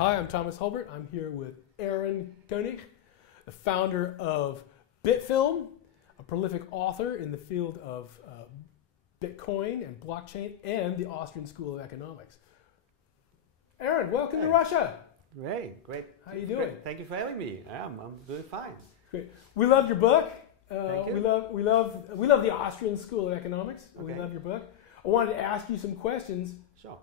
Hi, I'm Thomas Hulbert. I'm here with Aaron Koenig, the founder of BitFilm, a prolific author in the field of Bitcoin and blockchain, and the Austrian School of Economics. Aaron, welcome to Russia. Great. How are you doing? Great. Thank you for having me. I'm doing fine. Great. We love your book. Thank you. We love the Austrian School of Economics. Okay. We love your book. I wanted to ask you some questions. Sure.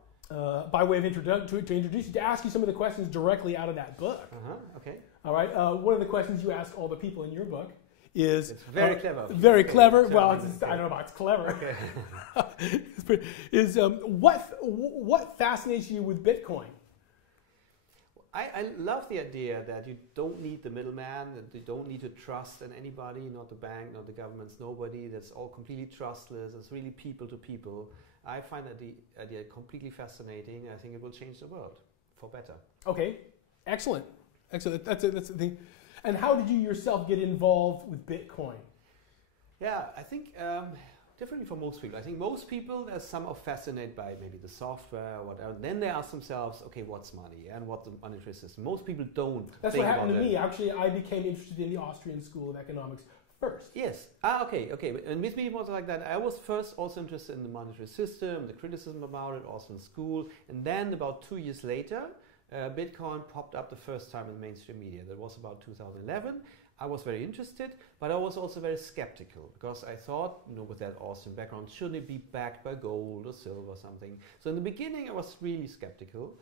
By way of introduction, to introduce you, to ask you some of the questions directly out of that book. Okay. All right. One of the questions you ask all the people in your book is It's very clever. Very clever. So well, I don't know about it's clever. Okay. Is what fascinates you with Bitcoin? I love the idea that you don't need the middleman, that you don't need to trust in anybody, not the bank, not the governments, nobody. That's all completely trustless. It's really people to people. I find that the idea completely fascinating. I think it will change the world for better. Okay, excellent. That's the thing. And how did you yourself get involved with Bitcoin? Yeah, I think differently from most people. I think most people are somehow fascinated by maybe the software or whatever. Then they ask themselves, okay, what's money and what's the monetary system? Most people don't. That's think what happened to about me. Actually, I became interested in the Austrian School of Economics first. Yes. Okay. And with me it was like that. I was first also interested in the monetary system, the criticism about it, also in school. And then about 2 years later, Bitcoin popped up the first time in mainstream media. That was about 2011. I was very interested, but I was also very skeptical because I thought, with that Austrian background, shouldn't it be backed by gold or silver or something? So in the beginning, I was really skeptical.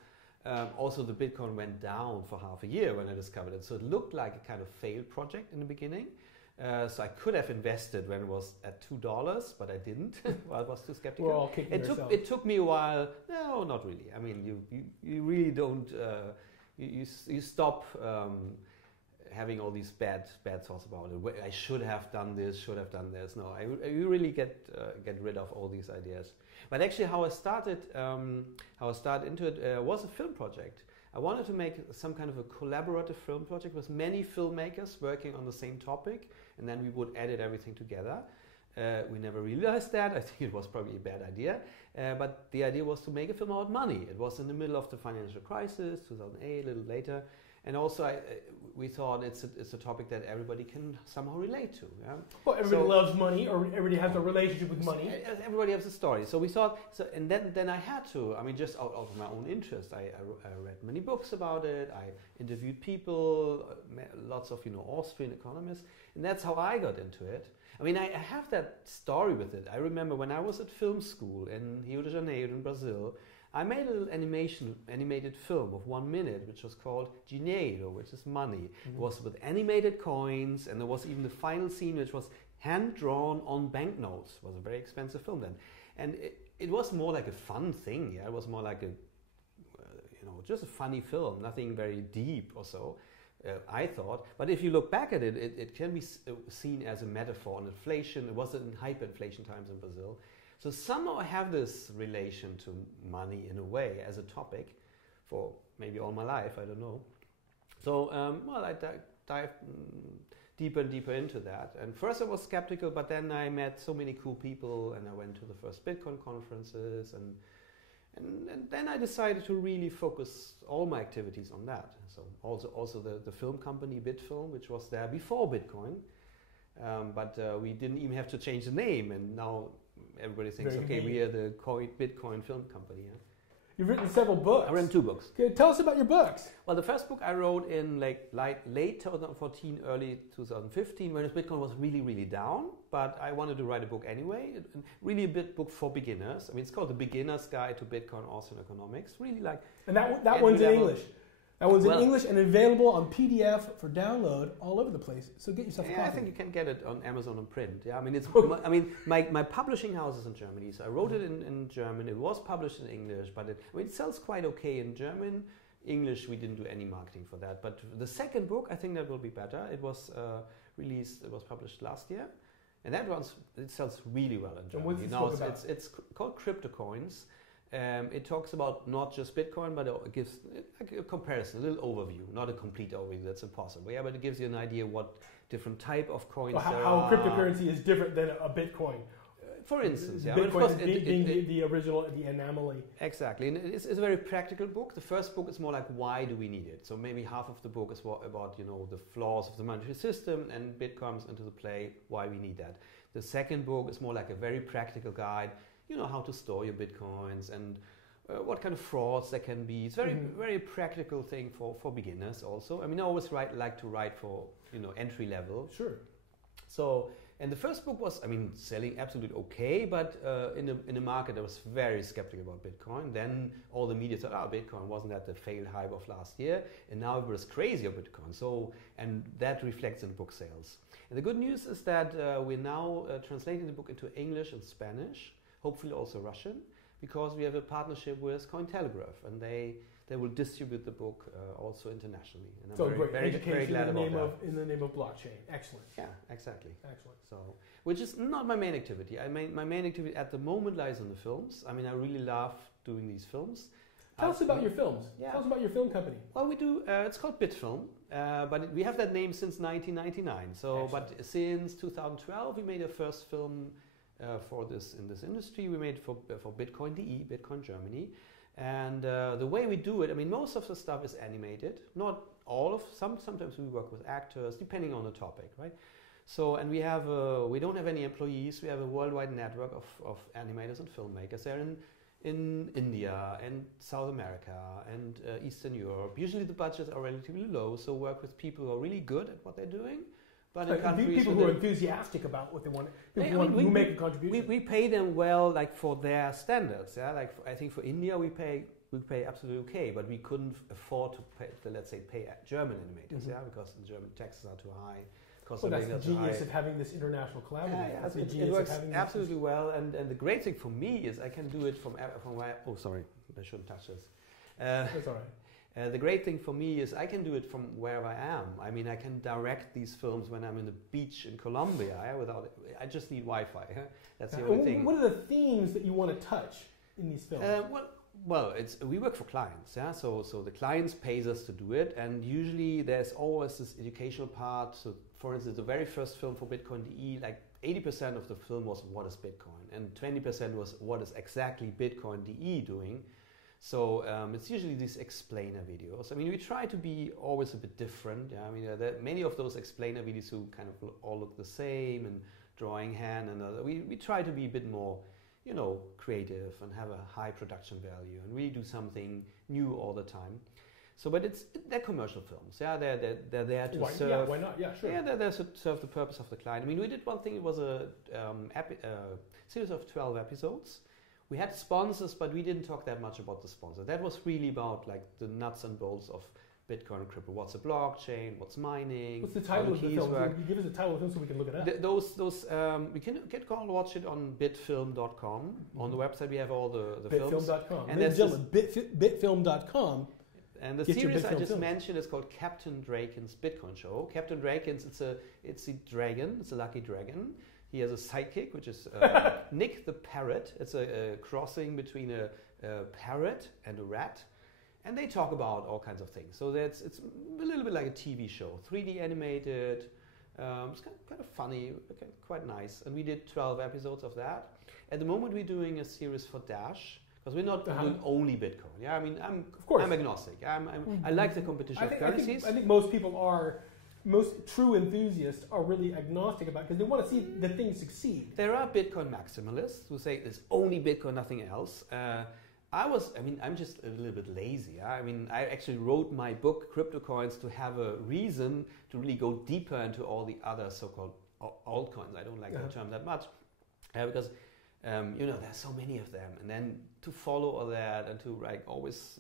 Also, the Bitcoin went down for half a year when I discovered it. So it looked like a kind of failed project in the beginning. So I could have invested when it was at $2, but I didn't. Well, I was too skeptical. We're all kicking ourselves. It took me a while. No, not really. I mean, you really don't. You stop having all these bad thoughts about it. I should have done this. Should have done this. No, you really get rid of all these ideas. But actually, how I started into it was a film project. I wanted to make some kind of a collaborative film project with many filmmakers working on the same topic, and then we would edit everything together. We never realized that. I think it was probably a bad idea. But the idea was to make a film about money. It was in the middle of the financial crisis, 2008, a little later. And also, we thought it's a topic that everybody can somehow relate to. Yeah? Well, everybody loves money, or everybody has a relationship with money. Everybody has a story. So we thought, and then I had to. I mean, just out of my own interest, I read many books about it. I interviewed people, lots of Austrian economists, and that's how I got into it. I mean, I have that story with it. I remember when I was at film school in Rio de Janeiro in Brazil. I made a little animated film of 1 minute, which was called Dinheiro, which is money. Mm-hmm. It was with animated coins, and there was even the final scene, which was hand-drawn on banknotes. It was a very expensive film then. And it was more like a fun thing. Yeah? It was more like just a funny film, nothing very deep or so, I thought. But if you look back at it, it can be seen as a metaphor on inflation. It was in hyperinflation times in Brazil. So somehow I have this relation to money in a way as a topic for maybe all my life, I don't know. So, I dived deeper and deeper into that. And first I was skeptical, but then I met so many cool people and I went to the first Bitcoin conferences and then I decided to really focus all my activities on that. So also the film company BitFilm, which was there before Bitcoin, but we didn't even have to change the name, and now everybody thinks, we are the Bitcoin film company. Yeah? You've written several books. I've written 2 books. Okay, tell us about your books. Well, the first book I wrote in late 2014, early 2015, when Bitcoin was really, really down. But I wanted to write a book anyway. Really a book for beginners. I mean, it's called The Beginner's Guide to Bitcoin Austrian Economics. Really like. And that one's in English. That one's in English and available on PDF for download all over the place. So get yourself a copy. I think you can get it on Amazon and print. Yeah, I mean, my publishing house is in Germany, so I wrote it in German. It was published in English, but it sells quite okay in German. English, we didn't do any marketing for that. But the second book, I think that will be better. It was published last year, and it sells really well in Germany. And what's this book about? It's called Cryptocurrencies. It talks about not just Bitcoin, but it gives a comparison, a little overview, not a complete overview, that's impossible. Yeah, but it gives you an idea what different type of coins there are. How cryptocurrency is different than a Bitcoin. For instance, yeah. Bitcoin Of course, being the original, the anomaly. Exactly, and it's a very practical book. The first book is more like, why do we need it? So maybe half of the book is about the flaws of the monetary system, and Bitcoin comes into the play, why we need that. The second book is more like a very practical guide, how to store your Bitcoins and what kind of frauds there can be. It's very practical thing for beginners also. I mean, I always like to write for entry level. Sure. So, and the first book was, selling absolutely okay, but in a market that was very skeptical about Bitcoin. Then all the media said, Bitcoin wasn't that the failed hype of last year, and now it was crazy of Bitcoin. So, and that reflects in book sales. And the good news is that we're now translating the book into English and Spanish, hopefully also Russian, because we have a partnership with Cointelegraph, and they will distribute the book also internationally. And I'm so great very glad about that. In the name of blockchain. Excellent. Yeah, exactly. Excellent. So, which is not my main activity. My main activity at the moment lies on the films. I really love doing these films. Tell us about your films. Yeah. Tell us about your film company. Well, we do. It's called BitFilm, but we have that name since 1999. So, Excellent. but since 2012, we made a first film in this industry. We made for Bitcoin.de, Bitcoin Germany, and the way we do it, most of the stuff is animated. Not all of sometimes we work with actors, depending on the topic, right? So, and we don't have any employees. We have a worldwide network of animators and filmmakers. They're in India and South America and Eastern Europe. Usually the budgets are relatively low, so work with people who are really good at what they're doing. But in countries people who are enthusiastic about what they want, who make a contribution. We pay them well, like for their standards. Yeah, like I think for India we pay absolutely okay, but we couldn't afford to pay German animators, because the German taxes are too high. Well, that's the genius of having this international collaboration. Yeah, it works absolutely well, and the great thing for me is I can do it from where. Oh, sorry, I shouldn't touch this. That's all right. The great thing for me is I can do it from wherever I am. I can direct these films when I'm in the beach in Colombia. I just need Wi-Fi. That's the only thing. What are the themes that you want to touch in these films? Well, we work for clients, yeah. So the clients pays us to do it, and usually there's always this educational part. So, for instance, the very first film for Bitcoin.de, like 80% of the film was what is Bitcoin, and 20% was what is exactly Bitcoin.de doing. So it's usually these explainer videos. We try to be always a bit different. Yeah? There are many of those explainer videos who kind of all look the same and drawing hand and other. We try to be a bit more, creative and have a high production value and really do something new all the time. So, but they're commercial films. Yeah, they're there to serve. Yeah, why not? Yeah, sure. Yeah, they're there to serve the purpose of the client. We did one thing. It was a series of 12 episodes. We had sponsors, but we didn't talk that much about the sponsor. That was really about like the nuts and bolts of Bitcoin and crypto. What's a blockchain? What's mining? What's the title of the film? Can you give us the title of the film so we can look it up? We can watch it on bitfilm.com. Mm-hmm. On the website we have all the films. Bitfilm.com. And there's bitfilm.com. And the series I just mentioned is called Captain Draken's Bitcoin Show. Captain Draken's, it's a dragon. It's a lucky dragon. He has a sidekick, which is Nick the Parrot. It's a crossing between a parrot and a rat. And they talk about all kinds of things. So it's a little bit like a TV show, 3D animated. It's kind of funny, quite nice. And we did 12 episodes of that. At the moment, we're doing a series for Dash, because we're not doing only Bitcoin. Yeah, I'm agnostic. I like the competition of currencies. I think most true enthusiasts are really agnostic about it because they want to see the thing succeed. There are Bitcoin maximalists who say there's only Bitcoin, nothing else. I'm just a little bit lazy. I actually wrote my book, Cryptocurrencies, to have a reason to really go deeper into all the other so-called altcoins. I don't like the term that much because there's so many of them, and then to follow all that and to always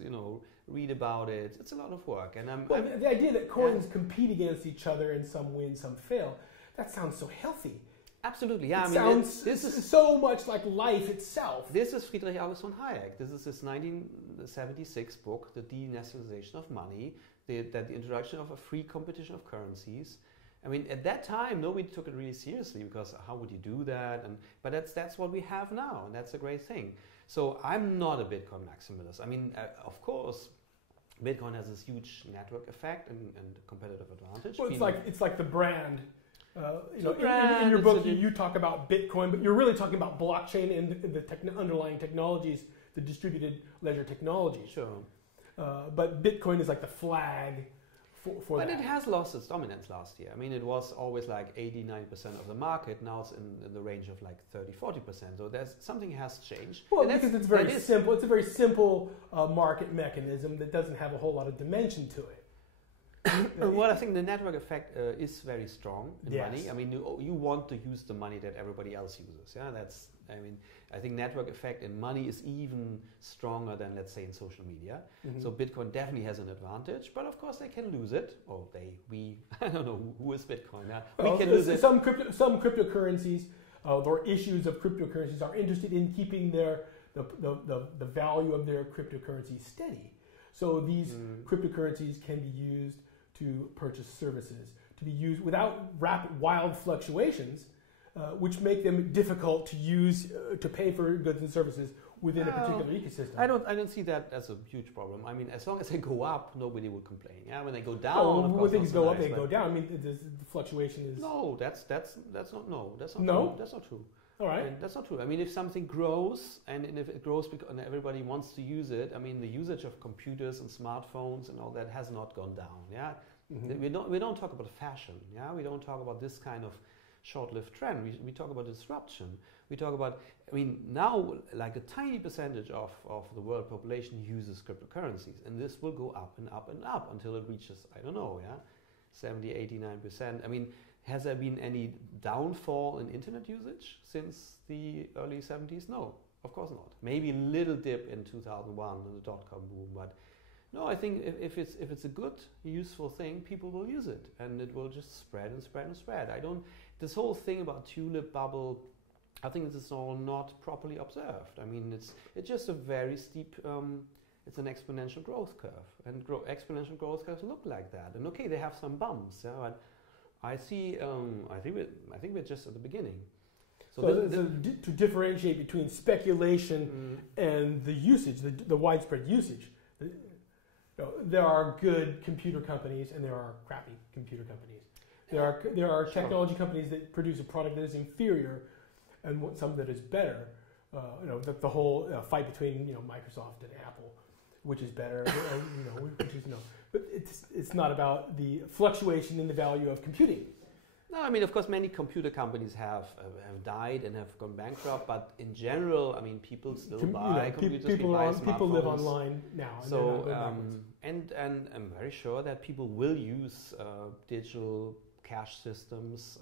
read about it, it's a lot of work. And the idea that coins compete against each other and some win, some fail, that sounds so healthy. Absolutely, yeah. This is so much like life itself. This is Friedrich August von Hayek. This is his 1976 book, The Denationalization of Money, the introduction of a free competition of currencies. At that time, nobody took it really seriously because how would you do that? But that's what we have now, and that's a great thing. So I'm not a Bitcoin maximalist. Of course, Bitcoin has this huge network effect and competitive advantage. Well, it's like the brand. In your book, you talk about Bitcoin, but you're really talking about blockchain and the underlying technologies, the distributed ledger technologies. Sure. But Bitcoin is like the flag for that. But it has lost its dominance last year. I mean, it was always like 89% of the market. Now it's in the range of like 30-40%. So something has changed. Well, because it's very simple. It's a very simple market mechanism that doesn't have a whole lot of dimension to it. Well, I think the network effect is very strong in Yes. money. I mean, you want to use the money that everybody else uses. Yeah, I think network effect in money is even stronger than, let's say, in social media. Mm-hmm. So Bitcoin definitely has an advantage, but of course they can lose it. Or I don't know who is Bitcoin. We can lose it. Some cryptocurrencies, or issues of cryptocurrencies, are interested in keeping the value of their cryptocurrency steady. So these cryptocurrencies can be used to purchase services, to be used without rapid, wild fluctuations, which make them difficult to use to pay for goods and services within a particular ecosystem. I don't see that as a huge problem. I mean, as long as they go up, nobody will complain. Yeah, when they go down, when things go up, they go down. I mean, the fluctuation is that's not no, that's not true. All right, and that's not true. I mean, if something grows and if it grows because and everybody wants to use it, I mean, the usage of computers and smartphones and all that has not gone down. Yeah, we don't talk about fashion. Yeah, we don't talk about this kind of short-lived trend. We talk about disruption. We talk about, I mean, now like a tiny percentage of the world population uses cryptocurrencies, and this will go up and up and up until it reaches, I don't know, 70, 89%. I mean, has there been any downfall in internet usage since the early 70s? No, of course not. Maybe a little dip in 2001 in the dot-com boom, but no, I think if it's a good, useful thing, people will use it, and it will just spread and spread and spread. This whole thing about tulip bubble, I think this is all not properly observed. I mean, it's just a very steep, it's an exponential growth curve, and exponential growth curves look like that. And okay, they have some bumps, but I think we're just at the beginning. So to differentiate between speculation and the usage, the widespread usage, there are good computer companies and there are crappy computer companies. There are technology companies that produce a product that is inferior and some that is better. The whole fight between Microsoft and Apple, which is better, but it's not about the fluctuation in the value of computing. No, I mean, of course, many computer companies have died and have gone bankrupt, but in general, I mean, people still buy computers. People live online now. And I'm very sure that people will use digital cash systems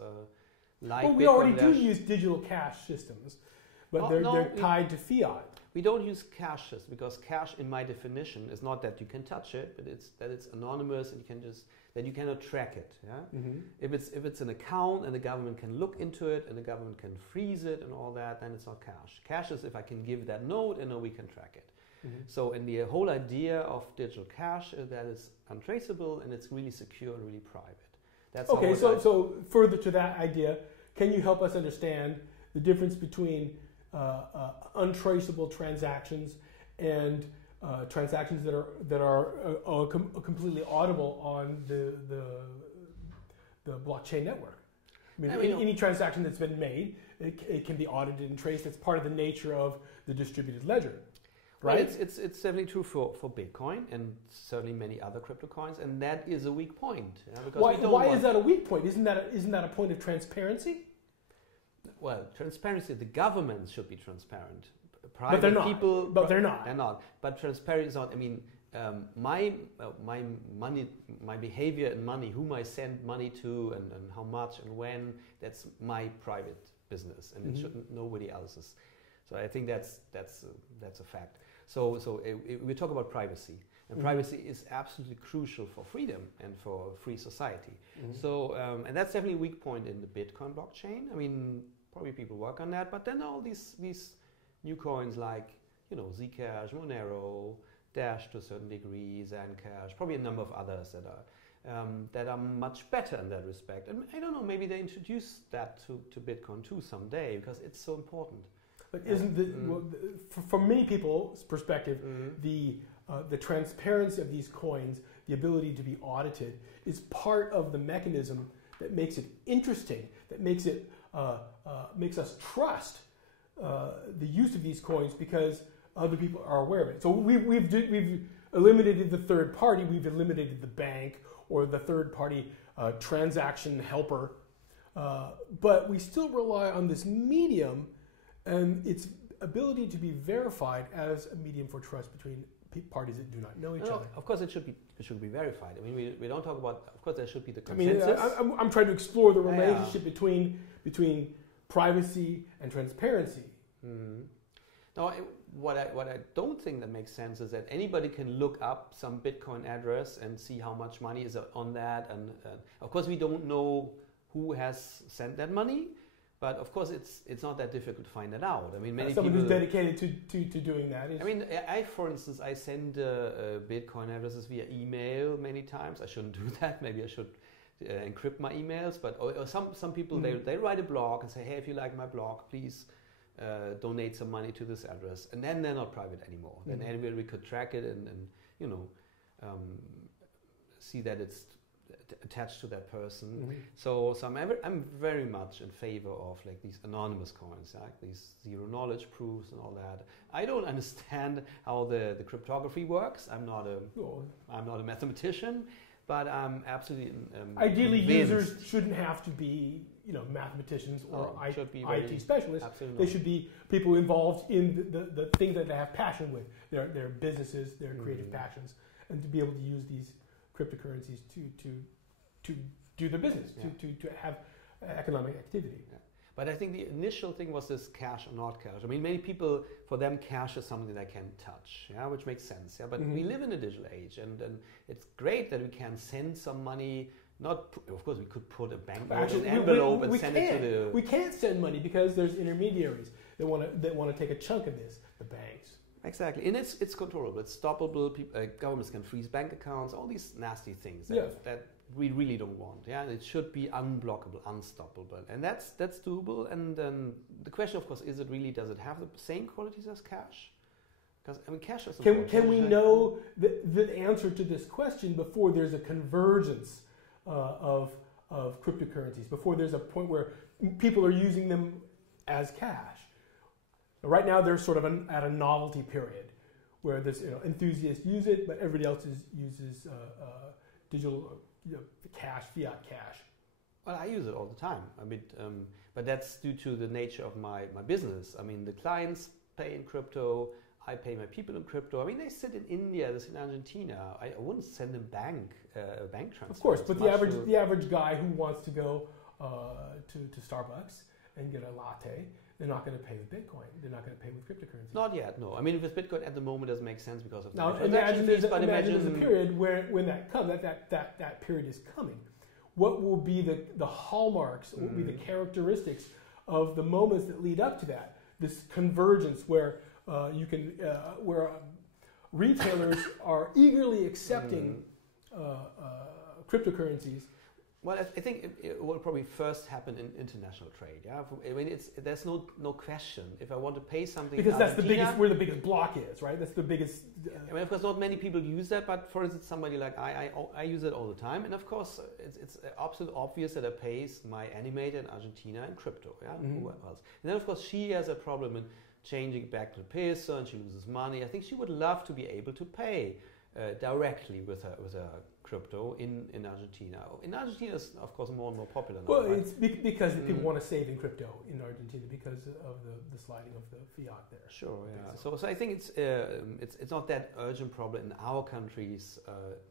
we already do use digital cash systems, but they're tied to fiat. We don't use cash because cash, in my definition, is not that you can touch it, but it's that it's anonymous and that you cannot track it. Yeah? Mm-hmm. If it's an account and the government can look into it and the government can freeze it and all that, then it's not cash. Cash is if I can give that note and we can track it. Mm-hmm. So, and the whole idea of digital cash is that it's untraceable and it's really secure and really private. That's okay. So further to that idea, can you help us understand the difference between untraceable transactions and transactions that are completely audible on the blockchain network? I mean, any transaction that's been made, it can be audited and traced. It's part of the nature of the distributed ledger, right? Well, it's definitely true for Bitcoin and certainly many other crypto coins, and that is a weak point. Because why is that a weak point? Isn't that a point of transparency? Well, transparency, the governments should be transparent. But they're not. They're not. But transparency is not. I mean, my money, my behavior in money, whom I send money to, and how much and when, that's my private business, and it shouldn't nobody else's. So I think that's a fact. So we talk about privacy, and privacy is absolutely crucial for freedom and for a free society. Mm-hmm. So and that's definitely a weak point in the Bitcoin blockchain. I mean, probably people work on that, but then all these new coins like Zcash, Monero, Dash to a certain degree, Zencash, probably a number of others that are much better in that respect. And I don't know, maybe they introduce that to Bitcoin too someday because it's so important. But isn't from many people's perspective, the transparency of these coins, the ability to be audited, is part of the mechanism that makes it interesting, that makes it makes us trust the use of these coins because other people are aware of it. So we've eliminated the third party, we've eliminated the bank or the third party transaction helper, but we still rely on this medium and its ability to be verified as a medium for trust between parties that do not know each other. Of course, it should be verified. I mean, we don't talk about. Of course, there should be the consensus. I mean, I'm trying to explore the relationship between privacy and transparency. Mm-hmm. Now, what I don't think that makes sense is that anybody can look up some Bitcoin address and see how much money is on that, and of course, we don't know who has sent that money. But of course, it's not that difficult to find that out. I mean, many someone people, who's dedicated to doing that. I mean, for instance, I send Bitcoin addresses via email many times. I shouldn't do that. Maybe I should encrypt my emails. But or some people they write a blog and say, hey, if you like my blog, please donate some money to this address, and then they're not private anymore. Then anywhere we could track it and see that it's attached to that person. So I'm very much in favor of like these anonymous coins, like these zero knowledge proofs and all that. I don't understand how the cryptography works. I'm not a mathematician, but I'm absolutely ideally convinced. Users shouldn't have to be mathematicians or IT specialists. Absolutely they should be people involved in the thing that they have passion with, their businesses, their creative passions, and to be able to use these cryptocurrencies to do their business, to have economic activity. Yeah. But I think the initial thing was this cash or not cash. I mean, many people, for them, cash is something they can touch, which makes sense. Yeah? But we live in a digital age, and it's great that we can send some money. Of course, we could put a banknote in an envelope and send it to the... We can't send money because there's intermediaries that want to take a chunk of this, the banks. Exactly, and it's controllable, it's stoppable. Governments can freeze bank accounts, all these nasty things that we really don't want. Yeah, and it should be unblockable, unstoppable, and that's doable. And the question, of course, does it have the same qualities as cash? Because I mean, cash is. Can we know the answer to this question before there's a convergence of cryptocurrencies? Before there's a point where people are using them as cash? Right now, they're sort of at a novelty period where this enthusiasts use it, but everybody else uses digital cash, fiat cash. Well, I use it all the time. I mean, but that's due to the nature of my business. I mean, the clients pay in crypto. I pay my people in crypto. I mean, they sit in India, they sit in Argentina. I wouldn't send them a bank transfer. Of course, but the average guy who wants to go to Starbucks and get a latte, they're not going to pay with Bitcoin. They're not going to pay with cryptocurrency. Not yet, no. I mean, with Bitcoin at the moment, it doesn't make sense because of now. Imagine there's a period when that comes. That period is coming. What will be the hallmarks? What will be the characteristics of the moments that lead up to that? This convergence where where retailers are egerly accepting cryptocurrencies. Well, I think it will probably first happen in international trade. Yeah, I mean, there's no question. If I want to pay something, because that's where the biggest block is, right? That's the biggest. I mean, of course, not many people use that, but for instance, somebody like I use it all the time, and of course, it's absolutely obvious that I pay my animator in Argentina in crypto. Yeah, who else? And then of course, she has a problem in changing back to peso, and she loses money. I think she would love to be able to pay directly with her crypto in Argentina. In Argentina, it's of course more and more popular now. Well, right? It's because people want to save in crypto in Argentina because of the sliding of the fiat there. Sure, yeah. So I think it's not that urgent problem in our countries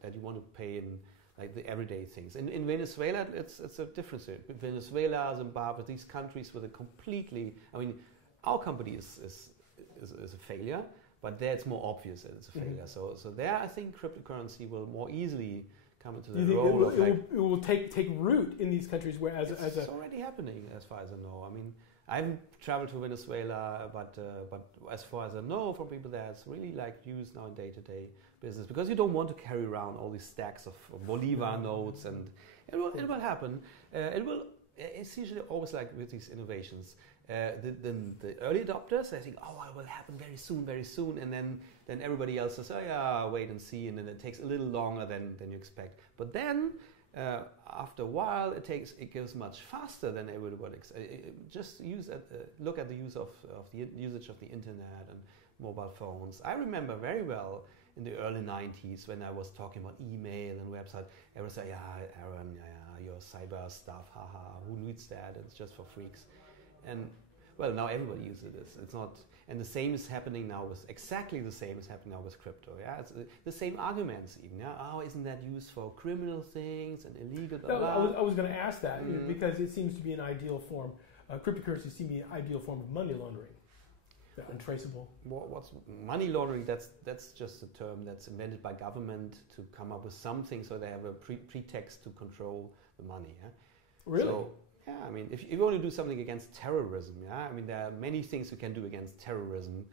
that you want to pay in like the everyday things. In Venezuela, it's a different thing. Venezuela, Zimbabwe, these countries with a completely. I mean, our company is a failure. But there it's more obvious that it's a failure. So there I think cryptocurrency will more easily come into the role of it will take root in these countries where it's already happening as far as I know. I mean, I haven't traveled to Venezuela, but as far as I know from people there, it's really like used now in day-to-day business because you don't want to carry around all these stacks of Bolivar notes, and it will happen. It's usually always like with these innovations. The early adopters, they think, oh, it will happen very soon, and then everybody else says, oh yeah, wait and see, and then it takes a little longer than you expect. But then after a while, it goes much faster than everybody would just look at the usage of the internet and mobile phones. I remember very well in the early 90s when I was talking about email and website. Everyone said, "Yeah, Aaron, yeah, your cyber stuff, haha, who needs that? It's just for freaks." And well, now everybody uses this. It's not, and the same is happening now exactly the same is happening now with crypto. Yeah, it's the same arguments even. Yeah, oh, isn't that used for criminal things and illegal? Blah, blah. I was going to ask that because it seems to be an ideal form. Cryptocurrencies seem to be an ideal form of money laundering. Yeah, untraceable. What's money laundering? That's just a term that's invented by government to come up with something so they have a pretext to control the money. Yeah? Really? So, yeah, I mean, if you want to do something against terrorism, yeah, I mean, there are many things you can do against terrorism,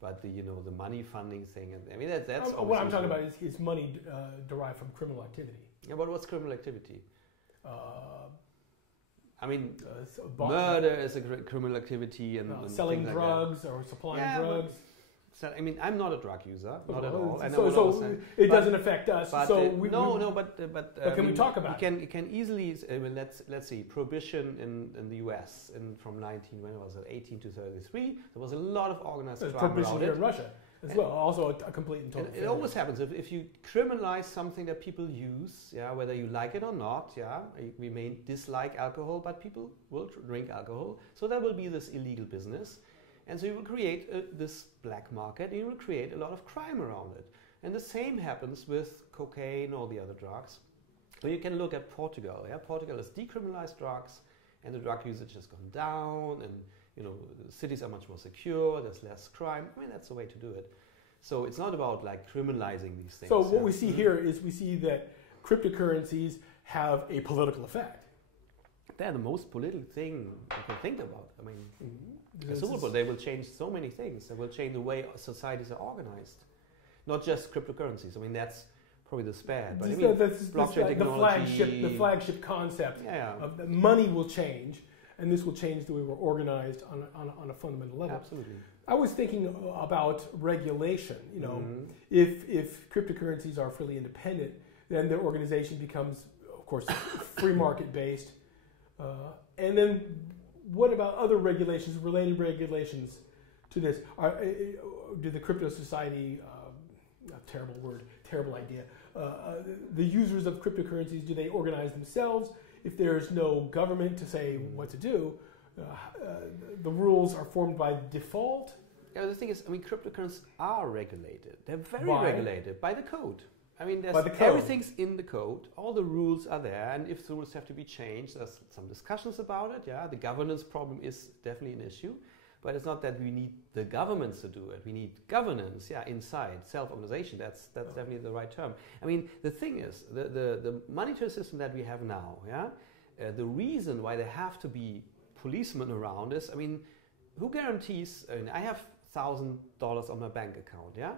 but the money funding thing, and I mean that's what I'm talking about is money derived from criminal activity. Yeah, but what's criminal activity? I mean, murder is a criminal activity, and selling drugs or supplying drugs. So, I mean, I'm not a drug user, not at all. So it doesn't affect us. But, but can we talk about it? You can easily. Let's see. Prohibition in the U.S. from 18 to 33. There was a lot of organized crime around it. Prohibition here in Russia as well. Also a complete and total. It always happens if you criminalize something that people use. Yeah, whether you like it or not. Yeah, we may dislike alcohol, but people will drink alcohol. So there will be this illegal business. And so you will create this black market, and you will create a lot of crime around it. And the same happens with cocaine or the other drugs. So you can look at Portugal. Yeah? Portugal has decriminalized drugs, and the drug usage has gone down, and the cities are much more secure, there's less crime. I mean, that's the way to do it. So it's not about like criminalizing these things. So what we see here is we see that cryptocurrencies have a political effect. They're the most political thing you can think about. I mean, they will change so many things. They will change the way societies are organized, not just cryptocurrencies. I mean, that's probably the span. But blockchain technology, the flagship concept of the money will change, and this will change the way we're organized on a fundamental level. Absolutely. I was thinking about regulation. If cryptocurrencies are freely independent, then their organization becomes, of course, free market based. And then what about other regulations, related regulations to this? Do the crypto society, terrible word, terrible idea, the users of cryptocurrencies, do they organize themselves? If there's no government to say what to do, the rules are formed by default? Yeah, the thing is, I mean, cryptocurrencies are regulated. They're very regulated by the code. I mean, everything's in the code. All the rules are there, and if the rules have to be changed, there's some discussions about it. Yeah, the governance problem is definitely an issue, but it's not that we need the governments to do it. We need governance. Yeah, inside self-organization. That's definitely the right term. I mean, the thing is, the monetary system that we have now. Yeah, the reason why there have to be policemen around is, I mean, who guarantees? I mean, I have $1,000 on my bank account. Yeah.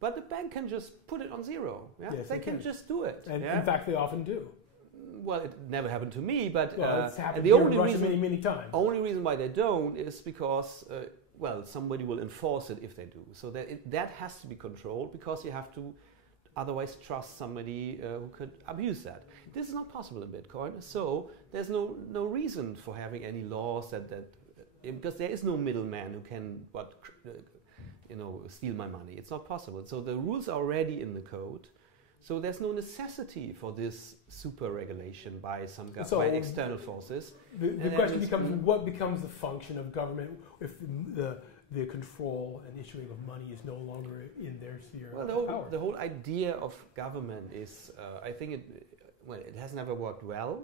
But the bank can just put it on zero. Yeah? Yes, they can just do it. And in fact, they often do. Well, it never happened to me, but it's happened here in Russia many times. Only reason why they don't is because somebody will enforce it if they do. So that has to be controlled, because you have to otherwise trust somebody who could abuse that. This is not possible in Bitcoin, so there's no reason for having any laws that because there is no middleman who can steal my money. It's not possible. So the rules are already in the code. So there's no necessity for this super regulation by by external forces. The question becomes, what becomes the function of government if the control and issuing of money is no longer in their sphere of power? The whole idea of government is, I think it has never worked well.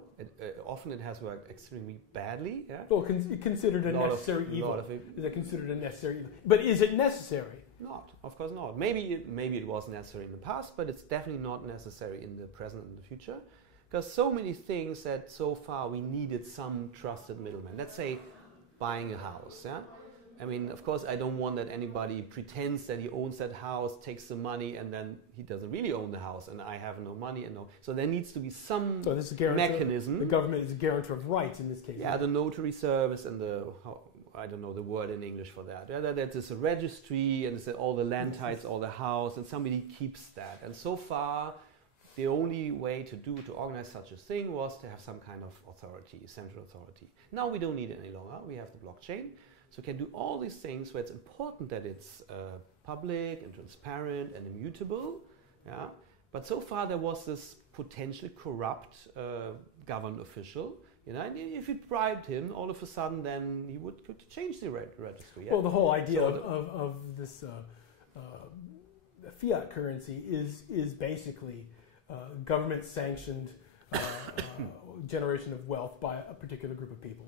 Often it has worked extremely badly. Yeah? Well, considered a necessary evil. Is it considered a necessary evil? But is it necessary? Not, of course not. Maybe it was necessary in the past, but it's definitely not necessary in the present and the future. Because so many things that so far we needed some trusted middleman. Let's say buying a house. Yeah? I mean, of course, I don't want that anybody pretends that he owns that house, takes the money, and then he doesn't really own the house, and I have no money. So there needs to be some mechanism. The government is a guarantor of rights in this case. Yeah, the notary service and I don't know the word in English for that. Yeah, that is a registry, and it's all the land titles, all the house, and somebody keeps that. And so far, the only way to organize such a thing was to have some kind of authority, central authority. Now we don't need it any longer. We have the blockchain. So we can do all these things where it's important that it's public and transparent and immutable. Yeah? But so far there was this potentially corrupt government official. You know, and if you bribed him, all of a sudden then he could change the registry. Yeah? Well, the whole idea of this fiat currency is basically government-sanctioned generation of wealth by a particular group of people.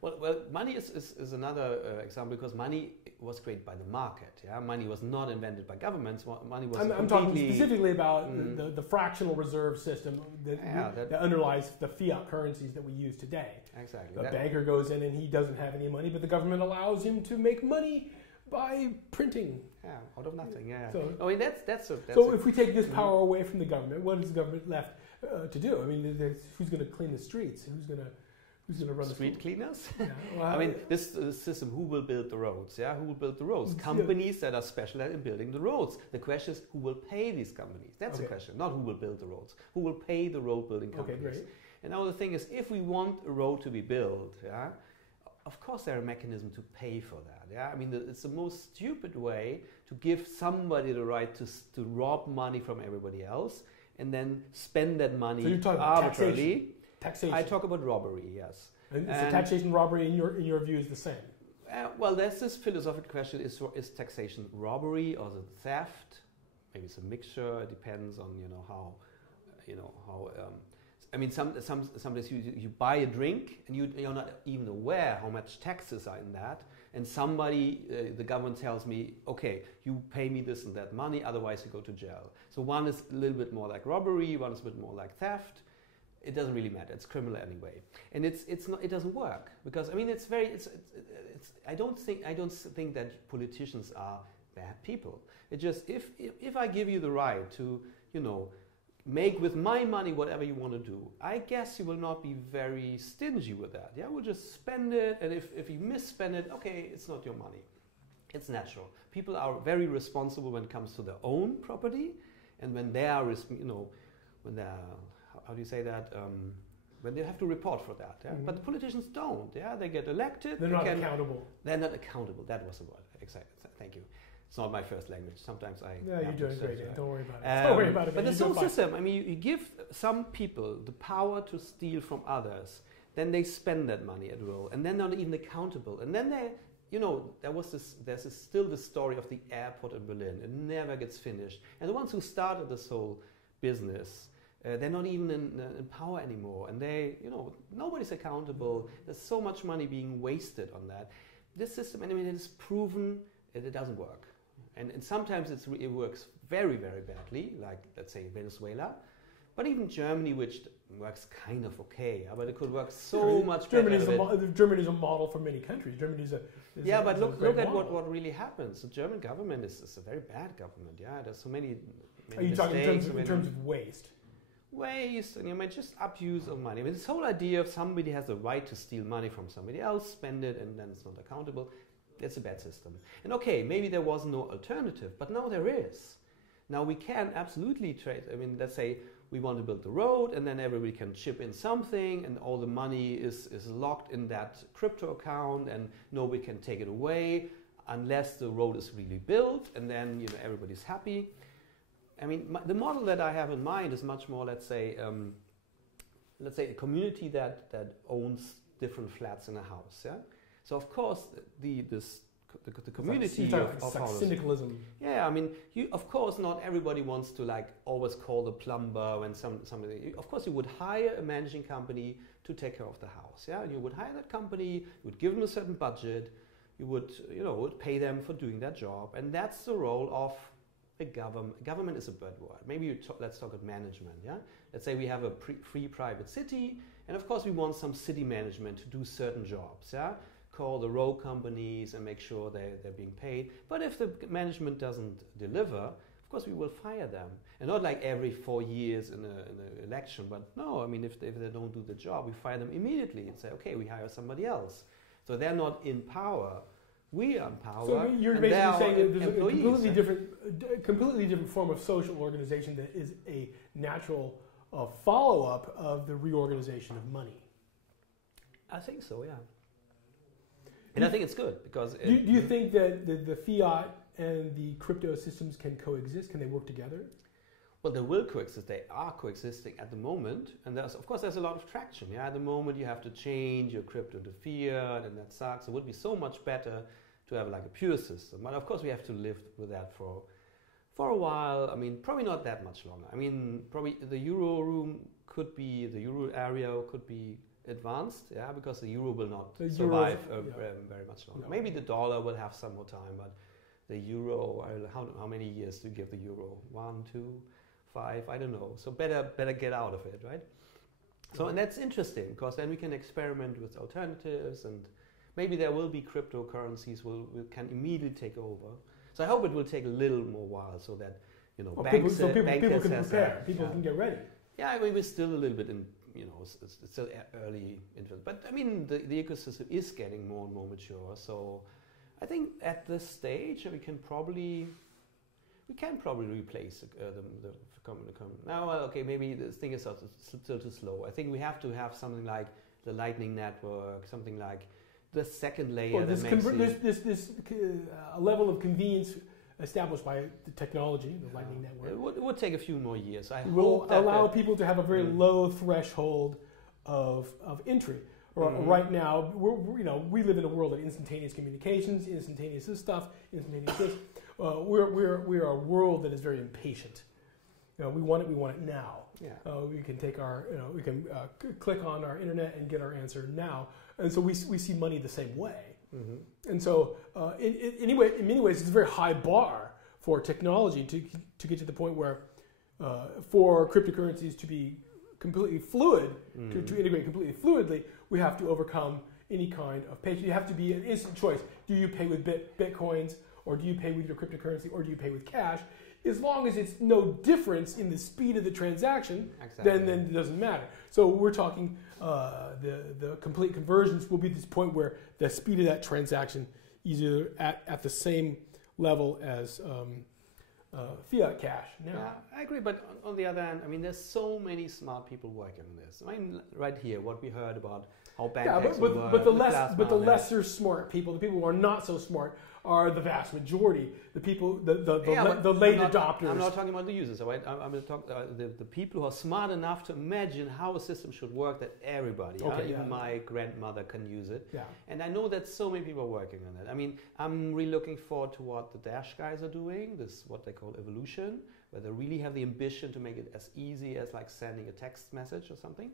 Well, money is another example, because money was created by the market. Yeah, money was not invented by governments. Money was. I'm talking specifically about the fractional reserve system that underlies the fiat currencies that we use today. Exactly. A banker goes in and he doesn't have any money, but the government allows him to make money by printing. Yeah, out of nothing. Yeah. So, I mean, that's if we take this power away from the government, what is the government left to do? I mean, who's going to clean the streets? Who's going to run the street cleaners? Yeah, well, I mean, this system, who will build the roads? Yeah, who will build the roads? Companies that are specialized in building the roads. The question is, who will pay these companies? That's the question, not who will build the roads. Who will pay the road building companies? Okay, great. And now the thing is, if we want a road to be built, yeah, of course there are mechanisms to pay for that. Yeah, I mean, it's the most stupid way to give somebody the right to rob money from everybody else and then spend that money so you're talking arbitrarily. Taxation. I talk about robbery, yes. And so taxation robbery, in your view, is the same? Well, there's this philosophical question, is taxation robbery or is it theft? Maybe it's a mixture, it depends on, how. I mean, sometimes you buy a drink and you're not even aware how much taxes are in that, and somebody, the government tells me, okay, you pay me this and that money, otherwise you go to jail. So one is a little bit more like robbery, one is a bit more like theft. It doesn't really matter. It's criminal anyway, and it's not. It doesn't work because I mean I don't think that politicians are bad people. It's just if I give you the right to make with my money whatever you want to do, I guess you will not be very stingy with that. Yeah, we'll just spend it, and if you misspend it, okay, it's not your money. It's natural. People are very responsible when it comes to their own property, and when they are when they're how do you say that? When they have to report for that. Yeah? Mm-hmm. But the politicians don't. Yeah, they get elected. They're not accountable. They're not accountable. That was the word. Exactly. Thank you. It's not my first language. Sometimes I. No, you're doing great. Right. Don't worry about it. Don't worry about it. But the whole system. I mean, you give some people the power to steal from others, then they spend that money at will, and then they're not even accountable. And then they, there's still the story of the airport in Berlin. It never gets finished. And the ones who started this whole business. They're not even in power anymore, and nobody's accountable. There's so much money being wasted on that. This system, I mean, it is proven it doesn't work, and sometimes it works very, very badly, like let's say Venezuela, but even Germany, which works kind of okay, but it could work so much better. Germany's a model for many countries. But look at what really happens. The German government is a very bad government. Yeah, there's so many. Are you talking in terms of waste? Waste and just abuse of money. I mean, this whole idea of somebody has the right to steal money from somebody else, spend it, and then it's not accountable, that's a bad system. And okay, maybe there was no alternative, but now there is. Now we can absolutely trade. I mean, let's say we want to build the road, and then everybody can chip in something, and all the money is locked in that crypto account, and nobody can take it away unless the road is really built, and then everybody's happy. I mean, the model that I have in mind is much more, let's say a community that owns different flats in a house. Yeah. So of course the community of syndicalism. Yeah, I mean, of course not everybody wants to always call the plumber when somebody. Of course, you would hire a managing company to take care of the house. Yeah, and you would hire that company. You would give them a certain budget. You would pay them for doing that job, and that's the role of a government. Government is a bad word. Maybe let's talk about management. Yeah, let's say we have a free private city, and of course we want some city management to do certain jobs. Yeah, call the road companies and make sure they're being paid. But if the management doesn't deliver, of course we will fire them, and not like every 4 years in an election. But no, I mean if they don't do the job, we fire them immediately and say, okay, we hire somebody else. So they're not in power We are in power. So you're and basically saying that there's employees, a completely different form of social organization that is a natural follow-up of the reorganization of money. I think so, yeah. And I think it's good because... Do you think that the fiat and the crypto systems can coexist? Can they work together? Well, they will coexist. They are coexisting at the moment. And there's a lot of traction. Yeah, at the moment you have to change your crypto to fiat, and that sucks. It would be so much better to have like a pure system. But of course we have to live with that for a while. I mean, probably not that much longer. I mean, probably the euro area could be advanced, yeah, because the euro will not survive very much longer. No. Maybe the dollar will have some more time, but the euro, how many years do you give the euro? 1, 2, 5, I don't know. So better get out of it, right? So, and that's interesting because then we can experiment with alternatives, and maybe there will be cryptocurrencies we can immediately take over. So I hope it will take a little more while so that, you know, people can prepare, people can get ready. Yeah, I mean, we're still a little bit in, you know, it's still early infant. But I mean, the ecosystem is getting more and more mature. So I think at this stage we can probably replace the common. Now, okay, maybe this thing is still too slow. I think we have to have something like the Lightning Network, something like the second layer. Well, this level of convenience established by the technology, the Lightning Network. It would take a few more years. I will hope that allow people to have a very low threshold of entry. Right now, we live in a world of instantaneous communications, instantaneous this stuff, instantaneous this. We're a world that is very impatient. You know, we want it now. Yeah. We can take we can click on our internet and get our answer now. And so we see money the same way. Mm-hmm. And so, in many ways, it's a very high bar for technology to get to the point where, for cryptocurrencies to be completely fluid, to integrate completely fluidly, we have to overcome any kind of patience. You have to be an instant choice. Do you pay with bitcoins, or do you pay with your cryptocurrency, or do you pay with cash? As long as it's no difference in the speed of the transaction, then it doesn't matter. So we're talking the complete conversions will be this point where the speed of that transaction is either at the same level as fiat cash now. Yeah, I agree, but on the other hand, I mean, there's so many smart people working on this. I mean, right here, what we heard about how banks work. But the lesser smart people, the people who are not so smart, are the vast majority. The people, the late adopters. I'm not talking about the users. Right? I'm going to talk the people who are smart enough to imagine how a system should work that everybody, even my grandmother, can use it. Yeah. And I know that so many people are working on it. I mean, I'm really looking forward to what the Dash guys are doing. This what they call evolution, where they really have the ambition to make it as easy as like sending a text message or something.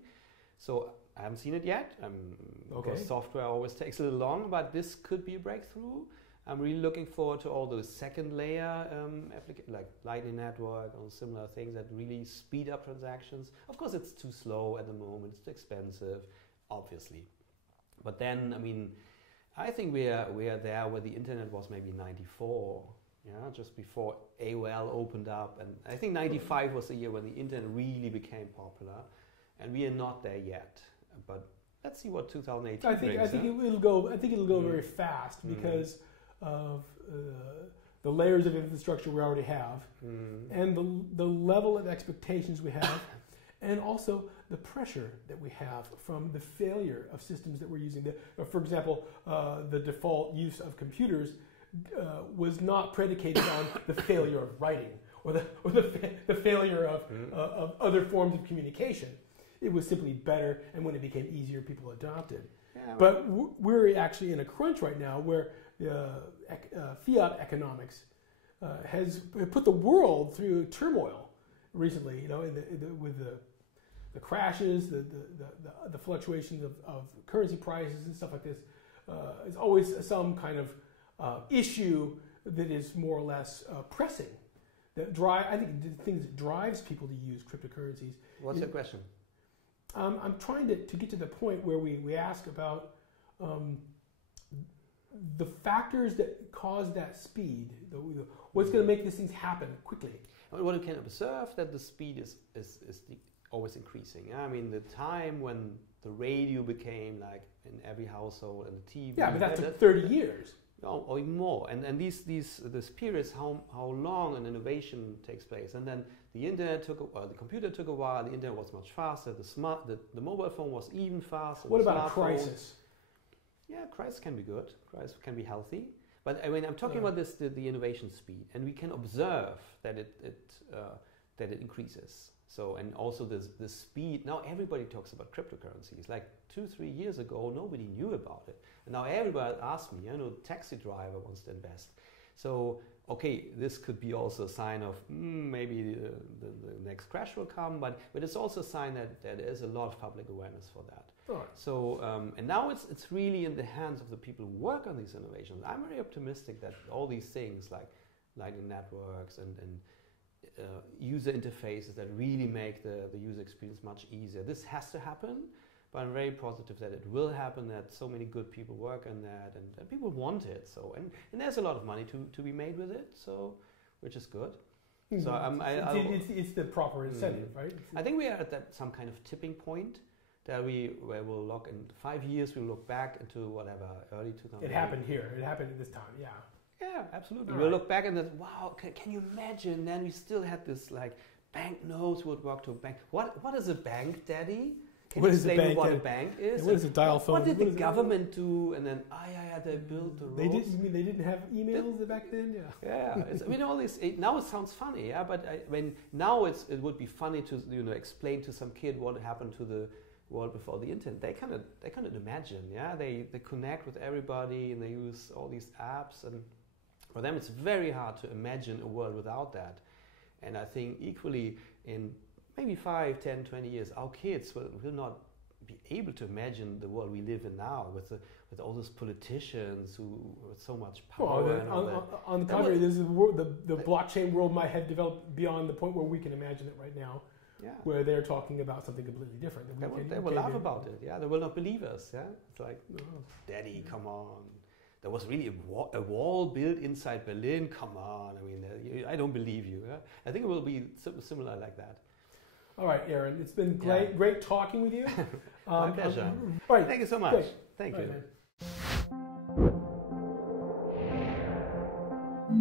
So I haven't seen it yet. Because software always takes a little long, but this could be a breakthrough. I'm really looking forward to all those second layer like Lightning Network or similar things that really speed up transactions. Of course, it's too slow at the moment. It's too expensive, obviously. But then, I mean, I think we are there where the internet was maybe 94, just before AOL opened up. And I think 95 was the year when the internet really became popular. And we are not there yet. But let's see what 2018 brings. I think it'll go very fast because of the layers of infrastructure we already have, and the level of expectations we have, and also the pressure that we have from the failure of systems that we're using. For example, the default use of computers was not predicated on the failure of writing or the failure of other forms of communication. It was simply better, and when it became easier, people adopted. Yeah, but we're actually in a crunch right now where fiat economics has put the world through turmoil recently. With the crashes, the fluctuations of currency prices and stuff like this. It's always some kind of issue that is more or less pressing. I think the thing that drives people to use cryptocurrencies. What's your question? I'm trying to get to the point where we ask about the factors that cause that speed. What's going to make these things happen quickly? What you can observe that the speed is always increasing. I mean, the time when the radio became like in every household and the TV. Yeah, but that took 30 years. or even more. And this periods how long an innovation takes place. And then the internet the computer took a while. The internet was much faster. The mobile phone was even faster. What about a crisis? Yeah, crisis can be good. Crisis can be healthy. But I mean, I'm talking about the innovation speed, and we can observe that it increases. So, and also the speed. Now everybody talks about cryptocurrencies. Like 2-3 years ago, nobody knew about it, and now everybody asks me. Taxi driver wants to invest. So, okay, this could be also a sign of maybe the next crash will come, but it's also a sign that there is a lot of public awareness for that. Right. So, and now it's really in the hands of the people who work on these innovations. I'm very optimistic that all these things like lightning networks and user interfaces that really make the user experience much easier. This has to happen, but I'm very positive that it will happen, that so many good people work on that, and people want it. So, and there's a lot of money to be made with it, so, which is good. Mm-hmm. So it's the proper incentive, right? I think we are at some kind of tipping point where we'll look in 5 years, we'll look back into whatever, early 2000. It happened here. It happened at this time, yeah. Yeah, absolutely. We'll look back and then, wow, can you imagine? Then we still had this like banknotes would work to a bank. What is a bank, Daddy? Can you explain what a bank is? What is a dial phone? What did the government do? And then, they built the roads. You mean they didn't have emails back then? Yeah. Yeah. All this. Now it sounds funny, yeah. But now it would be funny to explain to some kid what happened to the world before the internet. They kind of imagine, yeah. They connect with everybody and they use all these apps, and for them it's very hard to imagine a world without that. And I think equally in maybe 5, 10, 20 years, our kids will not be able to imagine the world we live in now with all those politicians who with so much power. Well, on the contrary, the blockchain world might have developed beyond the point where we can imagine it right now. Yeah. Where they're talking about something completely different. They will laugh about it. Yeah, they will not believe us. Yeah, it's like, Daddy, come on. There was really a wall built inside Berlin. Come on. I mean, I don't believe you. Yeah? I think it will be similar like that. All right, Aaron. It's been great talking with you. My pleasure. Right. Thank you so much. Great. Thank you. Man.